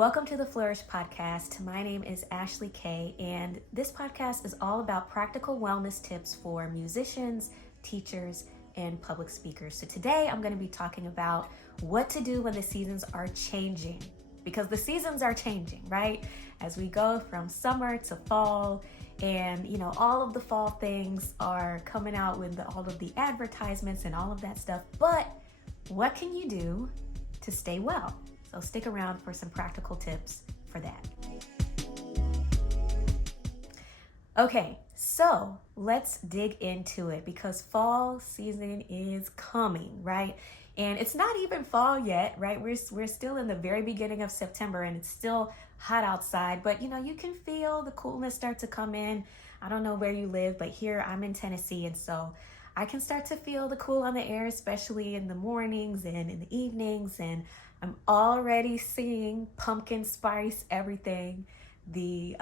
Welcome to the Flourish podcast. My name is Ashley Kay, and this podcast is all about practical wellness tips for musicians, teachers, and public speakers. So today I'm going to be talking about what to do when the seasons are changing, because the seasons are changing, right? As we go from summer to fall, and all of the fall things are coming out with all of the advertisements and all of that stuff. But what can you do to stay well? So stick around for some practical tips for that. Okay, so let's dig into it because fall season is coming, right? And it's not even fall yet, right? We're still in the very beginning of September and it's still hot outside, but you can feel the coolness start to come in. I don't know where you live, but here I'm in Tennessee, and so I can start to feel the cool on the air, especially in the mornings and in the evenings, and I'm already seeing pumpkin spice everything. The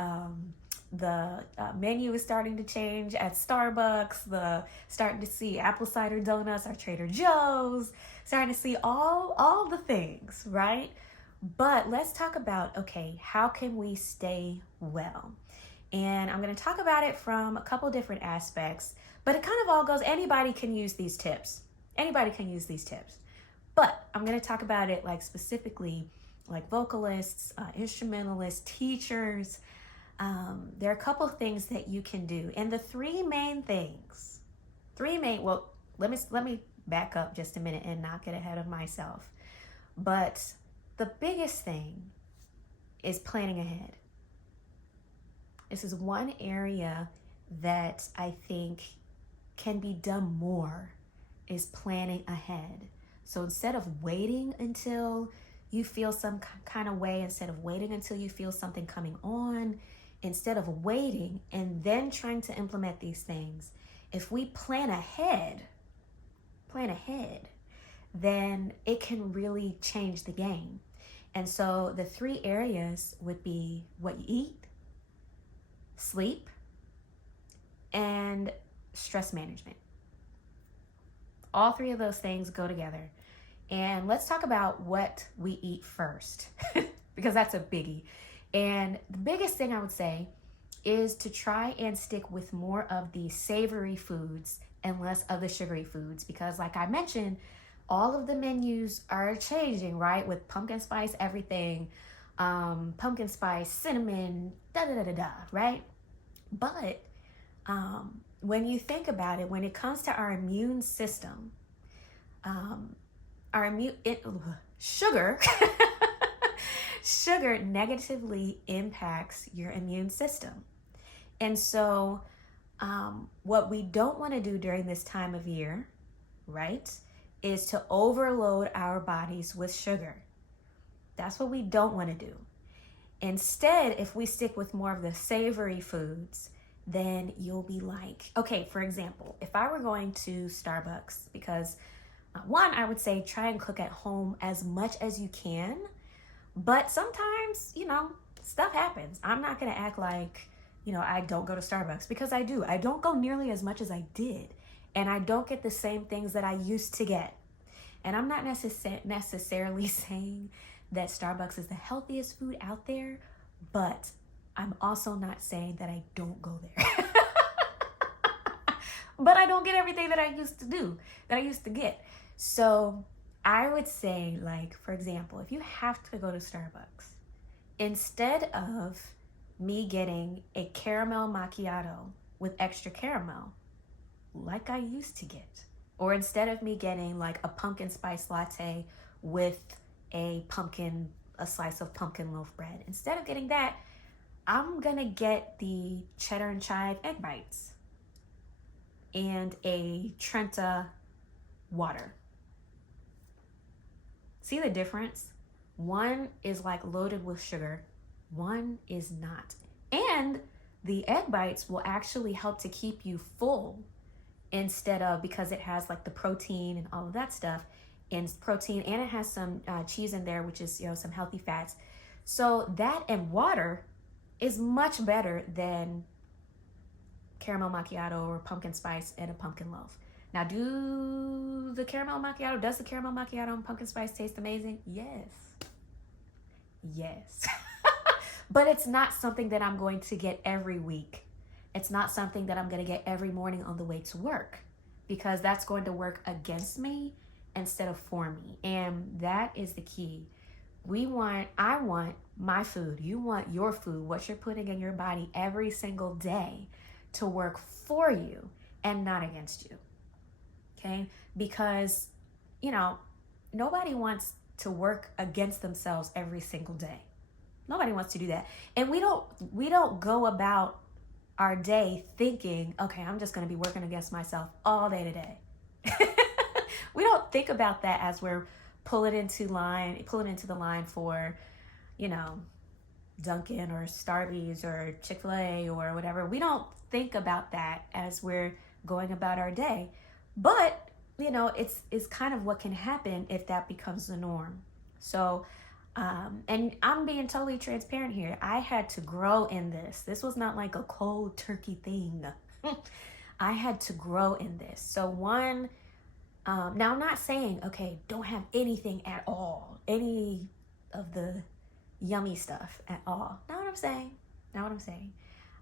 menu is starting to change at Starbucks. Starting to see apple cider donuts at Trader Joe's. Starting to see all the things, right? But let's talk about, okay, how can we stay well? And I'm going to talk about it from a couple different aspects, but it kind of all goes, anybody can use these tips. Anybody can use these tips. But I'm going to talk about it like vocalists, instrumentalists, teachers. There are a couple things that you can do. And the well, let me back up just a minute and not get ahead of myself. But the biggest thing is planning ahead. This is one area that I think can be done more, is planning ahead. So instead of waiting until you feel some kind of way, instead of waiting until you feel something coming on, instead of waiting and then trying to implement these things, if we plan ahead, then it can really change the game. And so the 3 areas would be what you eat, sleep, and stress management. All 3 of those things go together. And let's talk about what we eat first, because that's a biggie. And the biggest thing I would say is to try and stick with more of the savory foods and less of the sugary foods, because like I mentioned, all of the menus are changing, right? With pumpkin spice everything, pumpkin spice, cinnamon, right? But when you think about it, when it comes to our immune system, sugar negatively impacts your immune system. And so what we don't want to do during this time of year, right, is to overload our bodies with sugar. That's what we don't want to do. Instead, if we stick with more of the savory foods, then you'll be like, okay, for example, if I were going to Starbucks, because one, I would say try and cook at home as much as you can, but sometimes, stuff happens. I'm not going to act like, I don't go to Starbucks, because I do. I don't go nearly as much as I did, and I don't get the same things that I used to get. And I'm not necessarily saying that Starbucks is the healthiest food out there, but I'm also not saying that I don't go there. But I don't get everything that I used to get. So I would say, for example, if you have to go to Starbucks, instead of me getting a caramel macchiato with extra caramel, like I used to get, or instead of me getting a pumpkin spice latte with a slice of pumpkin loaf bread, instead of getting that, I'm gonna get the cheddar and chive egg bites and a Trenta water. See the difference? One is loaded with sugar, one is not. And the egg bites will actually help to keep you full, instead of, because it has the protein and all of that stuff, and protein, and it has some cheese in there, which is some healthy fats. So that and water is much better than caramel macchiato or pumpkin spice and a pumpkin loaf. Now, does the caramel macchiato and pumpkin spice taste amazing? Yes. Yes. But it's not something that I'm going to get every week. It's not something that I'm going to get every morning on the way to work, because that's going to work against me instead of for me. And that is the key. I want my food. You want your food, what you're putting in your body every single day, to work for you and not against you. Okay? Because, you know, nobody wants to work against themselves every single day. Nobody wants to do that. And we don't go about our day thinking, okay, I'm just going to be working against myself all day today. We don't think about that as we're pulling into the line for, you know, Dunkin' or Starbucks or Chick-fil-A or whatever. We don't think about that as we're going about our day. But, you know, it's kind of what can happen if that becomes the norm. So, and I'm being totally transparent here. I had to grow in this. This was not like a cold turkey thing. I had to grow in this. So now I'm not saying, okay, don't have anything at all, any of the yummy stuff at all. Not what I'm saying. Not what I'm saying.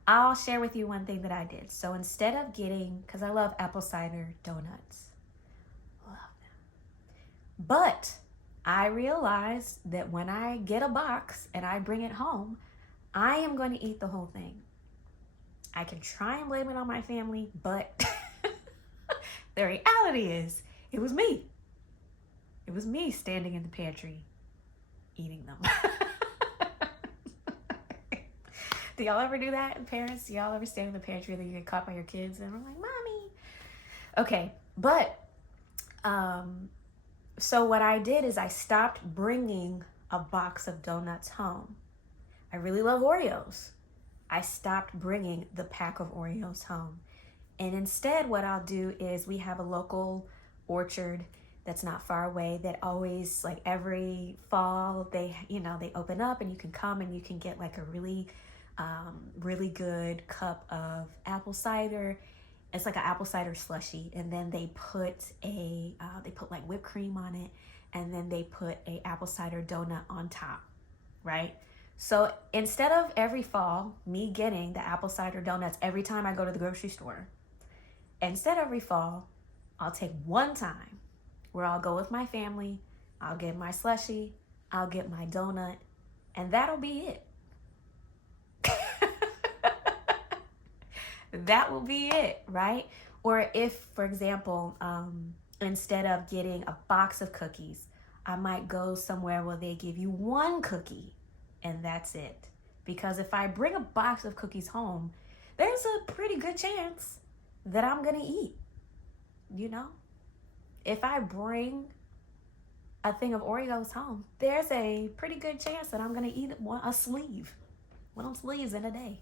I'll share with you one thing that I did. So instead of getting, because I love apple cider donuts, love them. But I realized that when I get a box and I bring it home, I am going to eat the whole thing. I can try and blame it on my family, but the reality is it was me. It was me standing in the pantry eating them. Do y'all ever do that, parents? Do y'all ever stand in the pantry and then you get caught by your kids and I'm like, Mommy? Okay, but so what I did is I stopped bringing a box of donuts home. I really love Oreos. I stopped bringing the pack of Oreos home. And instead what I'll do is we have a local orchard that's not far away that always, like every fall, they open up and you can come and you can get like a really good cup of apple cider. It's like an apple cider slushy, and then they put like whipped cream on it, and then they put a apple cider donut on top, right? So instead of every fall me getting the apple cider donuts every time I go to the grocery store, instead every fall I'll take one time where I'll go with my family, I'll get my slushie, I'll get my donut, and that'll be it. That will be it, right? Or if, for example, instead of getting a box of cookies, I might go somewhere where they give you one cookie and that's it. Because if I bring a box of cookies home, there's a pretty good chance that I'm gonna eat, you know? If I bring a thing of Oreos home, there's a pretty good chance that I'm gonna eat one sleeves in a day.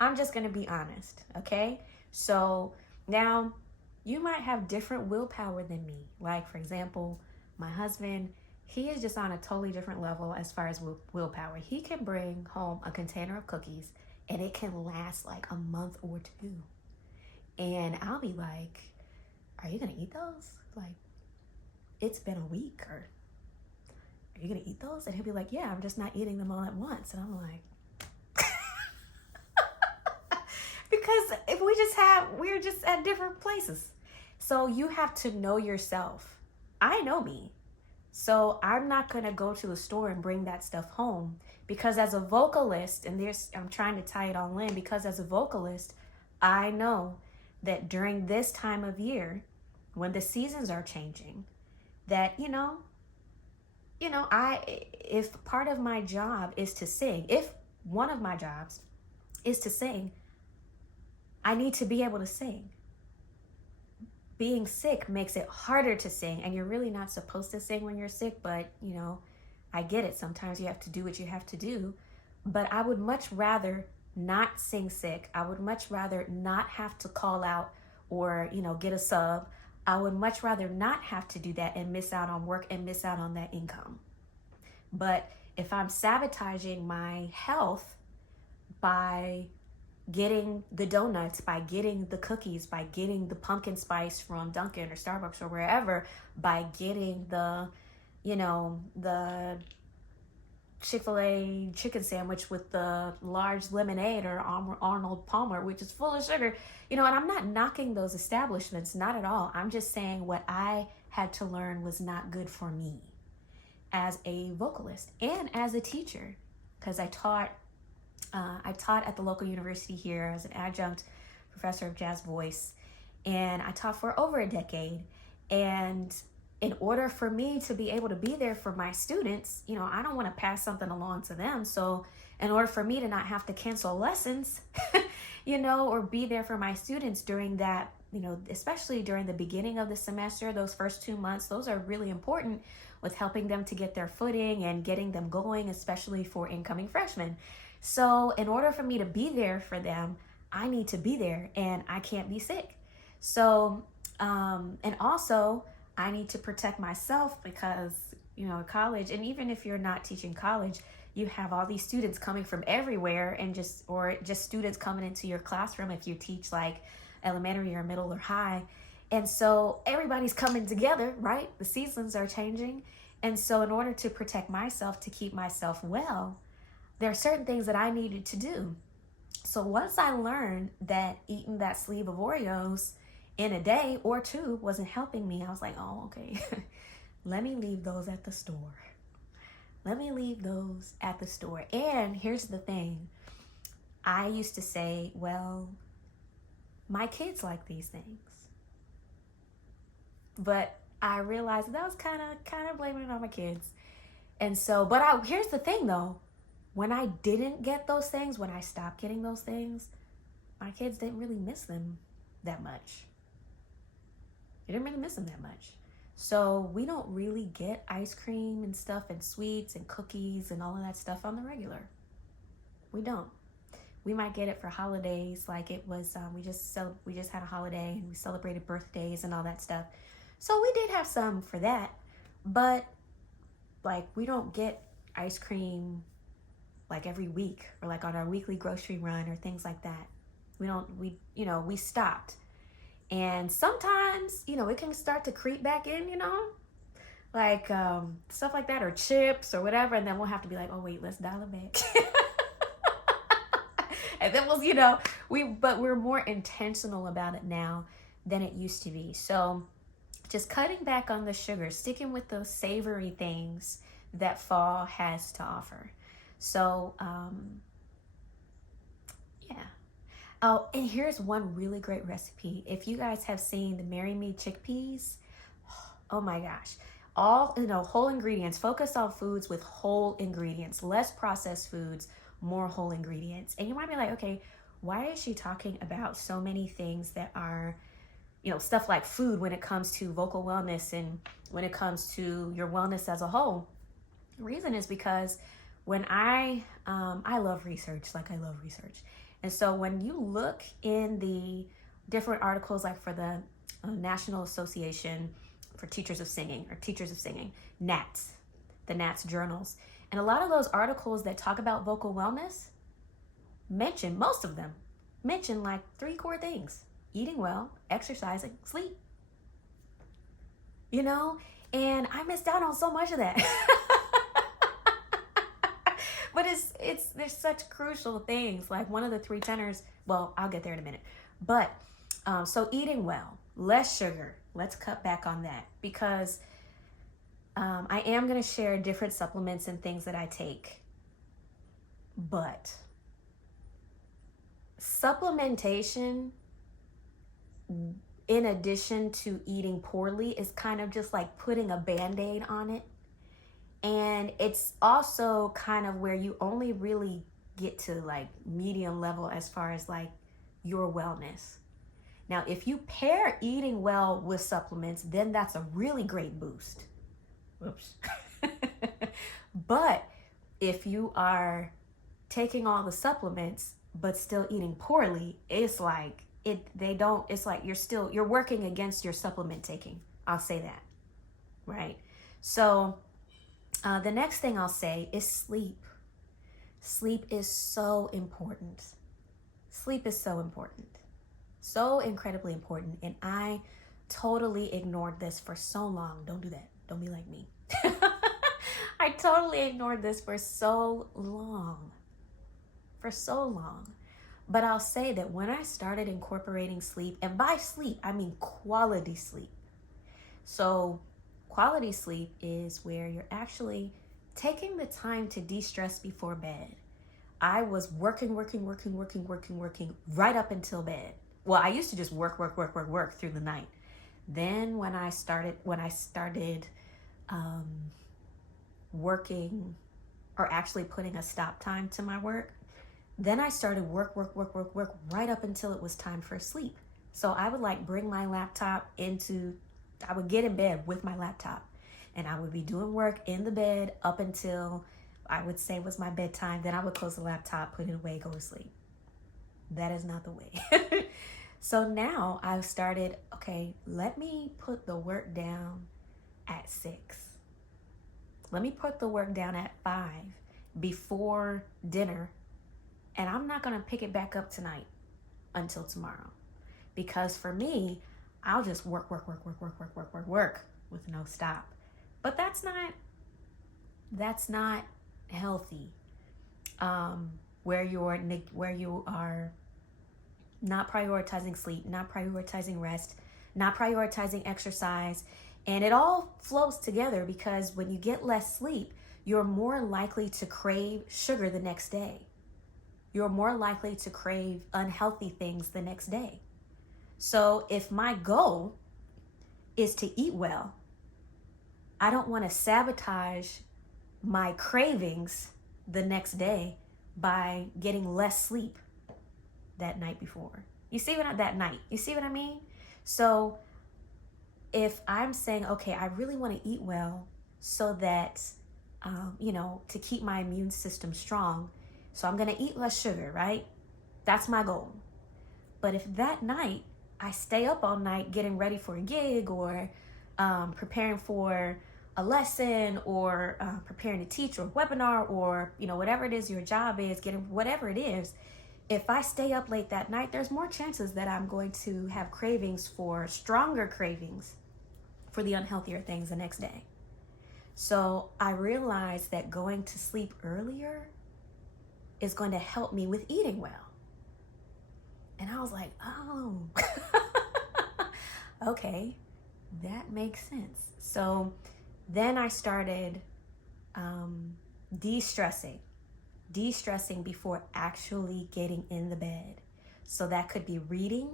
I'm just gonna be honest, okay? So now you might have different willpower than me. Like, for example, my husband, he is just on a totally different level as far as willpower. He can bring home a container of cookies and it can last like a month or two. And I'll be like, are you gonna eat those? Like, it's been a week, or are you gonna eat those? And he'll be like, yeah, I'm just not eating them all at once. And I'm like, because if we're just at different places. So you have to know yourself. I know me. So I'm not going to go to the store and bring that stuff home, because as a vocalist, and I'm trying to tie it all in, because as a vocalist, I know that during this time of year, when the seasons are changing, that, if part of my job is to sing, if one of my jobs is to sing, I need to be able to sing. Being sick makes it harder to sing, and you're really not supposed to sing when you're sick, but, I get it. Sometimes you have to do what you have to do, but I would much rather not sing sick. I would much rather not have to call out or, get a sub. I would much rather not have to do that and miss out on work and miss out on that income. But if I'm sabotaging my health by getting the donuts, by getting the cookies, by getting the pumpkin spice from Dunkin' or Starbucks or wherever, by getting the Chick-fil-A chicken sandwich with the large lemonade or Arnold Palmer, which is full of sugar. And I'm not knocking those establishments, not at all. I'm just saying what I had to learn was not good for me as a vocalist and as a teacher, because I taught at the local university here as an adjunct professor of jazz voice, and I taught for over a decade. And in order for me to be able to be there for my students, I don't want to pass something along to them. So in order for me to not have to cancel lessons, or be there for my students during that, especially during the beginning of the semester, those first 2 months, those are really important with helping them to get their footing and getting them going, especially for incoming freshmen. So in order for me to be there for them, I need to be there, and I can't be sick. So, and also I need to protect myself because, college, and even if you're not teaching college, you have all these students coming from everywhere, and just students coming into your classroom if you teach like elementary or middle or high. And so everybody's coming together, right? The seasons are changing. And so in order to protect myself, to keep myself well, there are certain things that I needed to do. So once I learned that eating that sleeve of Oreos in a day or two wasn't helping me, I was like, oh, okay, let me leave those at the store. And here's the thing. I used to say, well, my kids like these things. But I realized that was kind of blaming it on my kids. And so, here's the thing though. When I didn't get those things, when I stopped getting those things, my kids didn't really miss them that much. They didn't really miss them that much. So we don't really get ice cream and stuff and sweets and cookies and all of that stuff on the regular. We don't. We might get it for holidays, like it was, we just had a holiday and we celebrated birthdays and all that stuff. So we did have some for that, but like we don't get ice cream like every week or like on our weekly grocery run or things like that. We stopped. And sometimes, it can start to creep back in, like stuff like that, or chips or whatever. And then we'll have to be like, oh wait, let's dial it back. And then but we're more intentional about it now than it used to be. So just cutting back on the sugar, sticking with those savory things that fall has to offer. So, yeah. Oh, and here's one really great recipe. If you guys have seen the Marry Me chickpeas, oh my gosh. All, whole ingredients. Focus on foods with whole ingredients, less processed foods, more whole ingredients. And you might be like, okay, why is she talking about so many things that are, stuff like food when it comes to vocal wellness and when it comes to your wellness as a whole? The reason is because when I love research, And so when you look in the different articles, like for the National Association for Teachers of Singing, NATS, the NATS journals, and a lot of those articles that talk about vocal wellness most of them mention like 3 core things: eating well, exercising, sleep. And I missed out on so much of that. But there's such crucial things. Like one of the 3 tenors, well, I'll get there in a minute. But so eating well, less sugar. Let's cut back on that, because I am going to share different supplements and things that I take. But supplementation, in addition to eating poorly, is kind of just like putting a Band-Aid on it. And it's also kind of where you only really get to like medium level as far as like your wellness. Now, if you pair eating well with supplements, then that's a really great boost. Oops. But if you are taking all the supplements but still eating poorly, it's like you're working against your supplement taking. I'll say that. Right? So the next thing I'll say is sleep. Sleep is so important. So incredibly important. And I totally ignored this for so long. Don't do that. Don't be like me. I totally ignored this for so long. For so long. But I'll say that when I started incorporating sleep, and by sleep, I mean quality sleep. So, quality sleep is where you're actually taking the time to de stress before bed. I was working right up until bed. Well, I used to just work through the night. Then when I started um, working or actually putting a stop time to my work, then I started work right up until it was time for sleep. So I would like bring my laptop I would get in bed with my laptop and I would be doing work in the bed up until I would say was my bedtime. Then I would close the laptop, put it away, go to sleep. That is not the way. So now I've started, okay, let me put the work down at 6. Let me put the work down at 5 before dinner. And I'm not going to pick it back up tonight until tomorrow. Because for me, I'll just work with no stop. But that's not healthy. Where you are not prioritizing sleep, not prioritizing rest, not prioritizing exercise, and it all flows together because when you get less sleep, you're more likely to crave sugar the next day. You're more likely to crave unhealthy things the next day. So if my goal is to eat well, I don't want to sabotage my cravings the next day by getting less sleep that night before. You see what I mean? So if I'm saying, okay, I really want to eat well so that, to keep my immune system strong, so I'm going to eat less sugar, right? That's my goal. But if that night I stay up all night getting ready for a gig or preparing for a lesson or preparing to teach or a webinar or, whatever it is your job is, getting whatever it is, if I stay up late that night, there's more chances that I'm going to have stronger cravings for the unhealthier things the next day. So I realized that going to sleep earlier is going to help me with eating well. And I was like, oh, okay, that makes sense. So then I started de-stressing before actually getting in the bed. So that could be reading,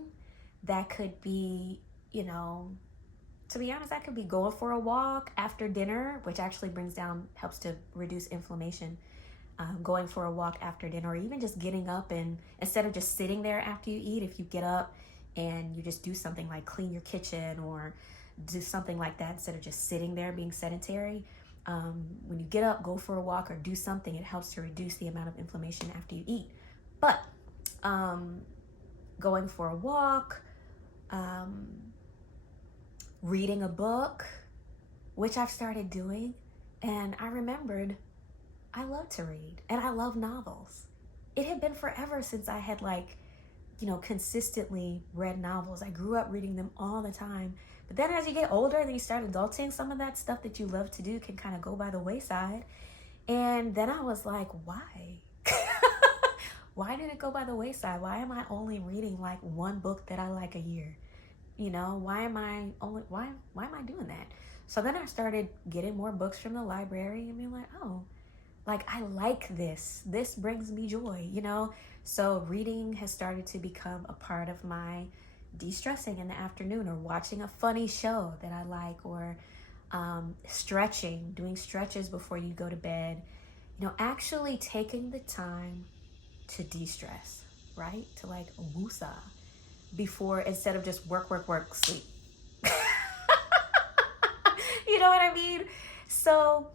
that could be, to be honest, that could be going for a walk after dinner, which actually helps to reduce inflammation. Going for a walk after dinner, or even just getting up and instead of just sitting there after you eat, if you get up and you just do something like clean your kitchen or do something like that instead of just sitting there being sedentary. When you get up, go for a walk or do something, it helps to reduce the amount of inflammation after you eat. But going for a walk, reading a book, which I've started doing, and I remembered I love to read and I love novels. It had been forever since I had consistently read novels. I grew up reading them all the time. But then as you get older and you start adulting, some of that stuff that you love to do can kind of go by the wayside. And then I was like, why? Why did it go by the wayside? Why am I only reading like one book that I like a year? Why am I doing that? So then I started getting more books from the library and being like, oh, like I like this. This brings me joy, So reading has started to become a part of my de-stressing in the afternoon, or watching a funny show that I like, or doing stretches before you go to bed. Actually taking the time to de-stress, right? To like woosah instead of just work, sleep. You know what I mean? So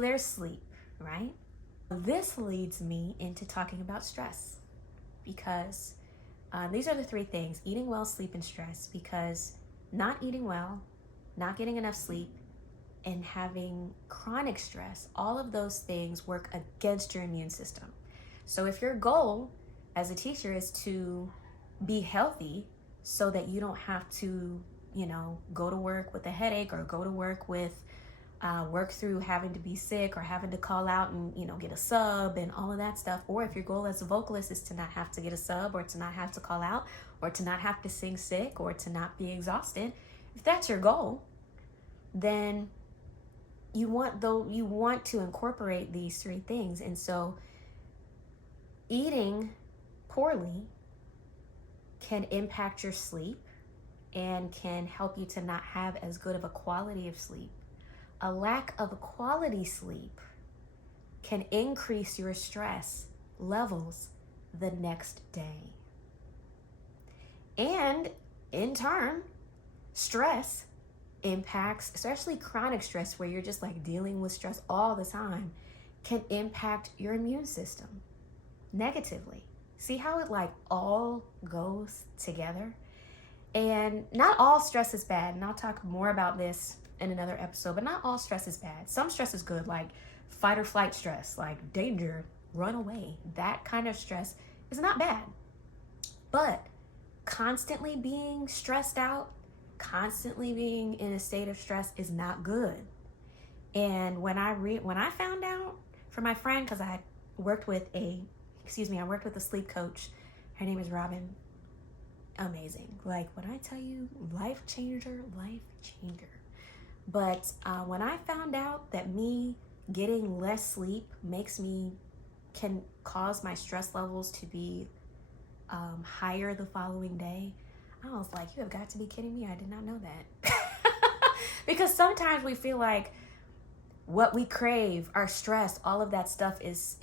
there's sleep, right? This leads me into talking about stress, because these are the 3 things: eating well, sleep, and stress. Because not eating well, not getting enough sleep, and having chronic stress, all of those things work against your immune system. So if your goal as a teacher is to be healthy so that you don't have to, go to work with a headache or go to work with work through having to be sick or having to call out and, get a sub and all of that stuff. Or if your goal as a vocalist is to not have to get a sub or to not have to call out or to not have to sing sick or to not be exhausted, if that's your goal, then you want to incorporate these three things. And so eating poorly can impact your sleep and can help you to not have as good of a quality of sleep. A lack of quality sleep can increase your stress levels the next day. And in turn, stress impacts, especially chronic stress where you're just like dealing with stress all the time, can impact your immune system negatively. See how it like all goes together? And not all stress is bad, and I'll talk more about this in another episode, but not all stress is bad. Some stress is good, like fight or flight stress, like danger, run away. That kind of stress is not bad. But constantly being stressed out, constantly being in a state of stress is not good. And when I found out from my friend, because I worked with a sleep coach. Her name is Robin. Amazing. Like when I tell you, life changer. But when I found out that me getting less sleep can cause my stress levels to be higher the following day, I was like, you have got to be kidding me. I did not know that. Because sometimes we feel like what we crave, our stress, all of that stuff is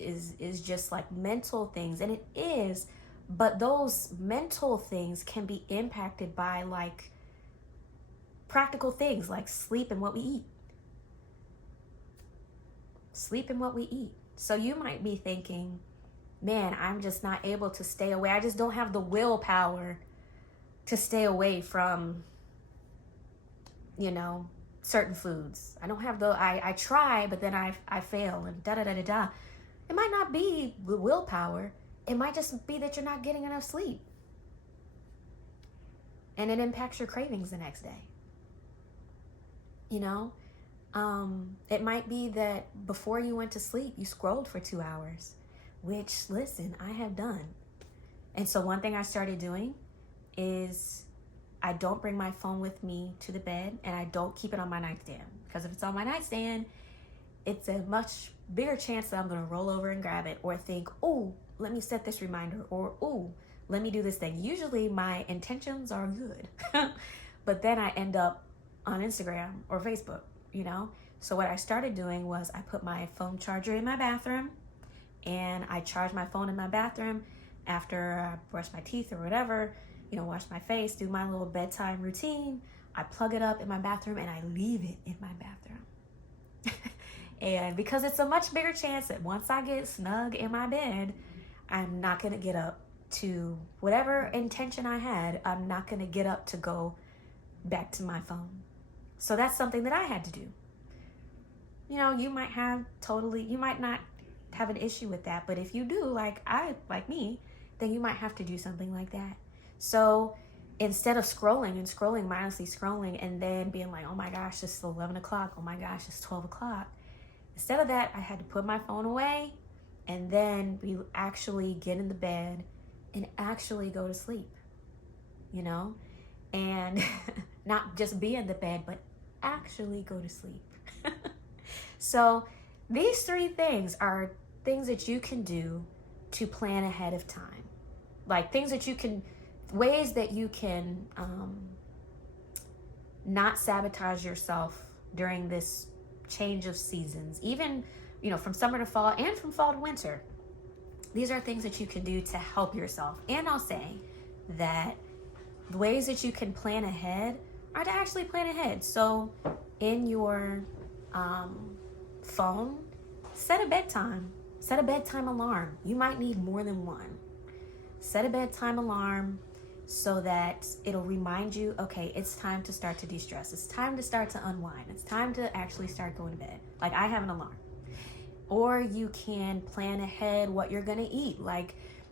just like mental things. And it is, but those mental things can be impacted by like practical things like sleep and what we eat. So you might be thinking, man, I'm just not able to stay away. I just don't have the willpower to stay away from, certain foods. I don't have I try, but then I fail and da-da-da-da-da. It might not be the willpower. It might just be that you're not getting enough sleep. And it impacts your cravings the next day. It might be that before you went to sleep, you scrolled for 2 hours, which, listen, I have done. And so one thing I started doing is I don't bring my phone with me to the bed, and I don't keep it on my nightstand, because if it's on my nightstand, it's a much bigger chance that I'm going to roll over and grab it or think, oh, let me set this reminder, or oh, let me do this thing. Usually my intentions are good, but then I end up on Instagram or Facebook, So what I started doing was I put my phone charger in my bathroom, and I charge my phone in my bathroom after I brush my teeth or whatever, wash my face, do my little bedtime routine. I plug it up in my bathroom and I leave it in my bathroom. And because it's a much bigger chance that once I get snug in my bed, I'm not going to get up to whatever intention I had. I'm not going to get up to go back to my phone. So that's something that I had to do. You might not have an issue with that, but if you do, like me, then you might have to do something like that. So instead of mindlessly scrolling, and then being like, oh my gosh, it's 11 o'clock. Oh my gosh, it's 12 o'clock. Instead of that, I had to put my phone away and then we actually get in the bed and actually go to sleep, and not just be in the bed, but actually go to sleep. So these three things are things that you can do to plan ahead of time. Like ways that you can not sabotage yourself during this change of seasons, even, from summer to fall and from fall to winter. These are things that you can do to help yourself. And I'll say that the ways that you can plan ahead are to actually plan ahead. So in your phone, set a bedtime alarm. You might need more than one. Set a bedtime alarm so that it'll remind you, okay, it's time to start to de-stress. It's time to start to unwind. It's time to actually start going to bed. Like, I have an alarm. Or you can plan ahead what you're going to eat.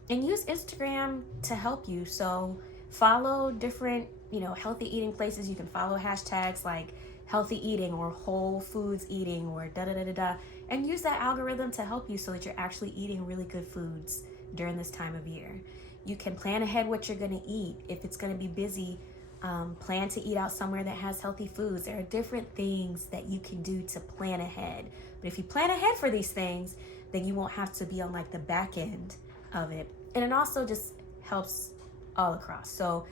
And use Instagram to help you. So follow different, healthy eating places. You can follow hashtags like healthy eating or whole foods eating or da da da da da, and use that algorithm to help you so that you're actually eating really good foods during this time of year. You can plan ahead what you're going to eat. If it's going to be busy, plan to eat out somewhere that has healthy foods. There are different things that you can do to plan ahead. But if you plan ahead for these things, then you won't have to be on like the back end of it. And it also just helps all across. So,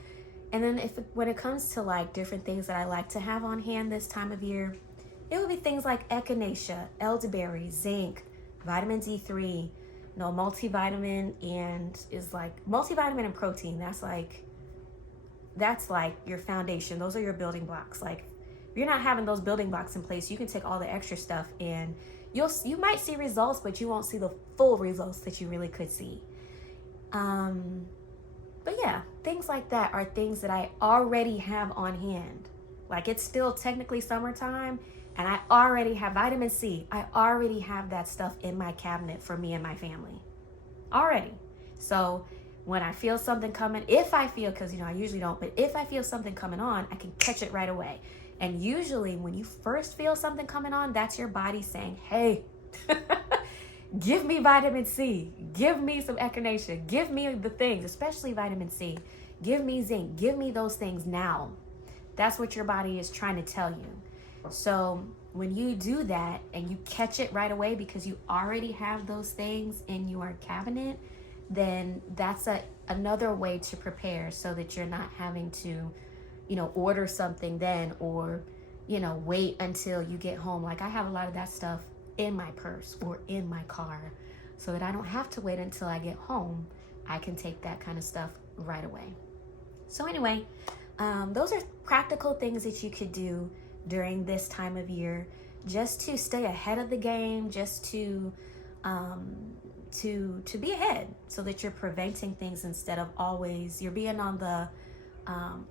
and then when it comes to like different things that I like to have on hand this time of year, it would be things like echinacea, elderberry, zinc, vitamin D3, multivitamin, and is like multivitamin and protein. That's like your foundation. Those are your building blocks. Like if you're not having those building blocks in place, you can take all the extra stuff and you might see results, but you won't see the full results that you really could see. But yeah, things like that are things that I already have on hand. Like it's still technically summertime and I already have vitamin C. I already have that stuff in my cabinet for me and my family already. So when I feel something coming, if I feel, because I usually don't, but if I feel something coming on, I can catch it right away. And usually when you first feel something coming on, that's your body saying, hey, give me vitamin C, give me some echinacea, give me the things, especially vitamin C, give me zinc, give me those things now. That's what your body is trying to tell you. So when you do that and you catch it right away because you already have those things in your cabinet, then that's another way to prepare so that you're not having to, order something then or, wait until you get home. Like I have a lot of that stuff in my purse or in my car so that I don't have to wait until I get home. I can take that kind of stuff right away. So anyway, those are practical things that you could do during this time of year just to stay ahead of the game, just to be ahead so that you're preventing things instead of always, you're being on the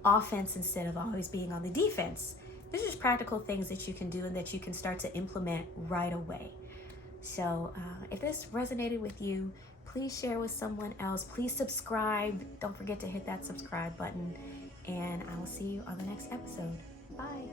offense instead of always being on the defense. These are just practical things that you can do and that you can start to implement right away. So if this resonated with you, please share with someone else. Please subscribe. Don't forget to hit that subscribe button. And I will see you on the next episode. Bye.